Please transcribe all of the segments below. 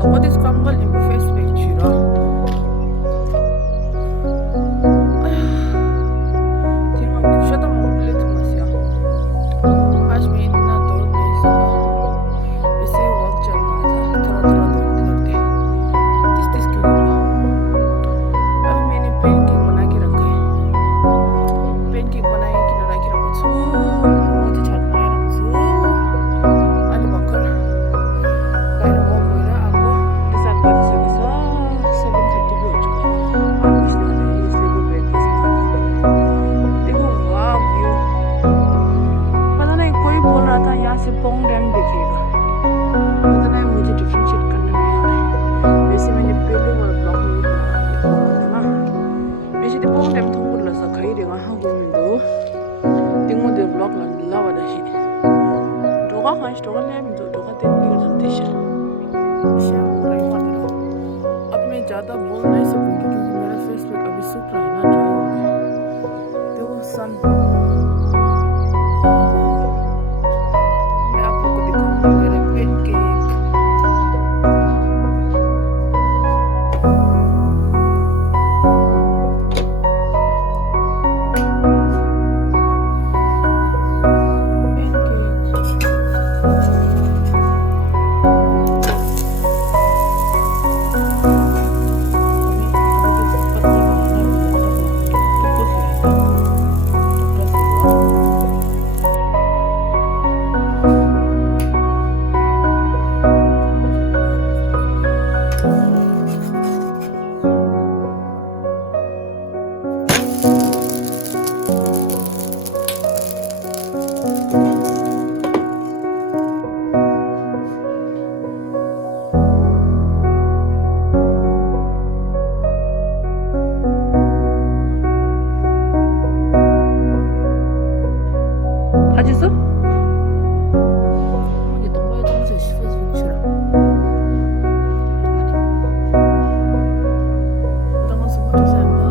तो what is Kangal in face picture? Tima küçük ama bile tutmaz ya. आज मैं इतना दौड़ नहीं सका. वैसे वॉक चलना था. थोड़ा थोड़ा दौड़ते दौड़ते 30 किलोमीटर. अब मैंने पेनकेक बना के रखा है. पेनकेक बनाए कि ना रखी रखो सो मुझे छत में रखो सो अनि भर्खर बाहिर वक गएर आएको 7 बजिसकेछ 7:30 भी हो चुका है इसलिए यसले ब्रेकफास्ट देखो वाह व्यू पता नहीं कोई बोल रहा था यहाँ से पोंग डैम दिखेगा पता नहीं मुझे डिफरेंशिएट करने नहीं आ रहा है वैसे मैंने पहले वाला ब्लॉग में बनाया था वैसे तो पोंग डैम 통보를해서 가이리가 하고 있는데 띵모드 ब्लॉग लावादा ही 도가 간시 도가 내면도 도가 되는 게 되셔 शाम हो रही है अब मैं ज़्यादा बोल नहीं सकूंगी क्योंकि मेरा फेस पे अभी सूख रहा है ना ड्राई हो रहा है तो वो सन मैं आप लोगों को दिखाऊंगी मेरे पेनकेक 가지수? 이게 너무 해동해서 씹어서 주라. Udah masuk ke Desember.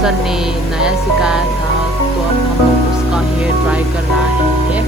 Sir ने नया सिखाया था तो अब हम लोग उसका हेयर ड्राई कर रहा है।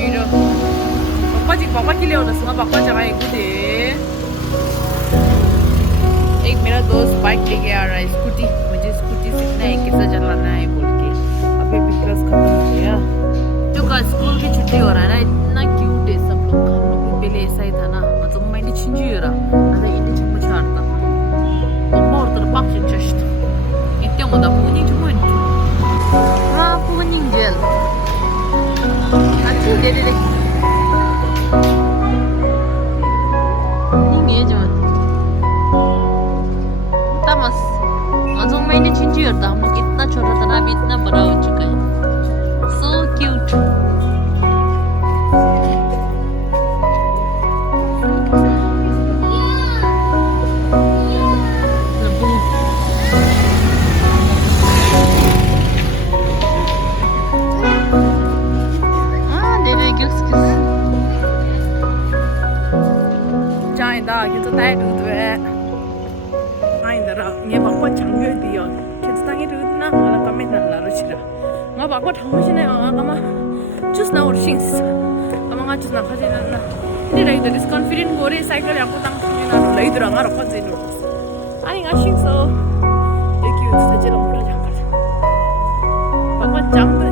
वीडियो पापा के लिए होता है पापा चलाए खुदे एक मेरा दोस्त बाइक लेके आ रहा है स्कूटी मुझे स्कूटी सीखना है कैसे चलाना है बोल के अभी भी क्लास खत्म हो गया जो का स्कूल की छुट्टी हो रहा है ना इतना क्यूट है सब लोग हम लोग भी पहले ऐसा ही था ना मतलब मैंने छिंजी हो रहा अरे इन्हें छिंबू छाड़ता 엄마 orada 빡 진짜시다 이때마다 부모님 정말 아 부모님 젤 같이 내리래 부모님 예전 तमस अजून मैंने चिंची होता हम लोग इतना छोटा था ना अभी इतना बड़ा हो चुका है so cute 짱이다 계속 다이루드에 아이들아 얘 바꿔 장결비요 계속 다이루드나 나 까면 날라로 싫어 나 바꿔 당신에 아마 just now things 아마 just now 가지는 나 ini dah itu disconfident gore cycle yang aku tangkapin na lagi terang arah kan sih nurus ani ngasih so jadi cute saja lah mudah jangan bapak jump